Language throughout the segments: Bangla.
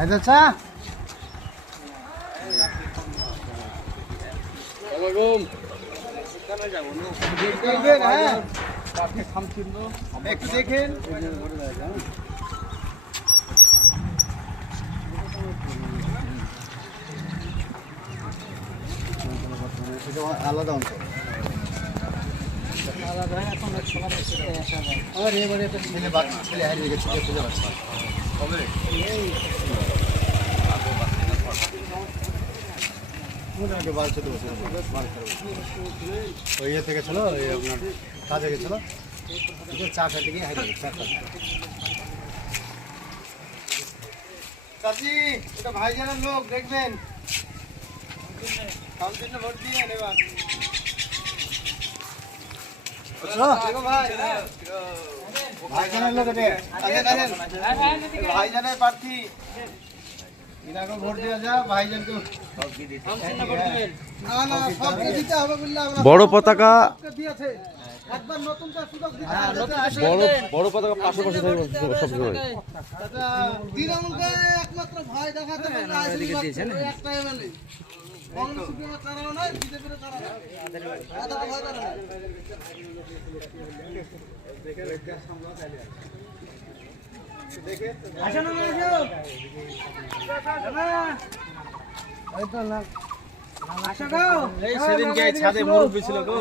আচ্ছা একটু দেখেন আলাদা অঞ্চল আলাদা এখন আর এবারে একটা ছেলে বাচ্চা ছেলে হারিয়ে গেছে খুঁজে পাচ্ছে কবে মোটামুটি 12-14 বছর ওই ইয়ে থেকে ছিল ওই আপনার কাজে গেছিল চা খাইতে গিয়ে হারিয়ে গেছে চা খাইতে চাচি এটা ভাইজানের লোক দেখবেন ভোট দিয়ে নেবা ভাইজানের লোক ভাইজানের প্রার্থী এরকম ভোট দেওয়া যা ভাইজানকে বড় পতাকা বড় পতাকা পাশাপাশি সবসময় একমাত্র ভয় দেখাতে সেদিনকে ছাদে মুরব্বী ছিল গো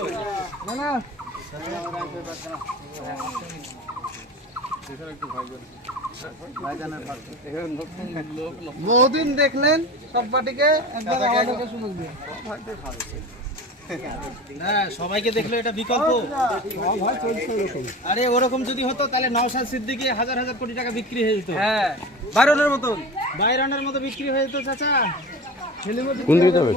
বহুদিন দেখলেন সব পার্টিকে হ্যাঁ সবাইকে দেখলো এটা বিকল্প আরে ওরকম যদি হতো তাহলে নওশাদ সিদ্দিকী হাজার হাজার কোটি টাকা বিক্রি হয়ে যেত হ্যাঁ বাইরনের মতো বিক্রি হয়ে যেত চাচা কোন দিকে যাবে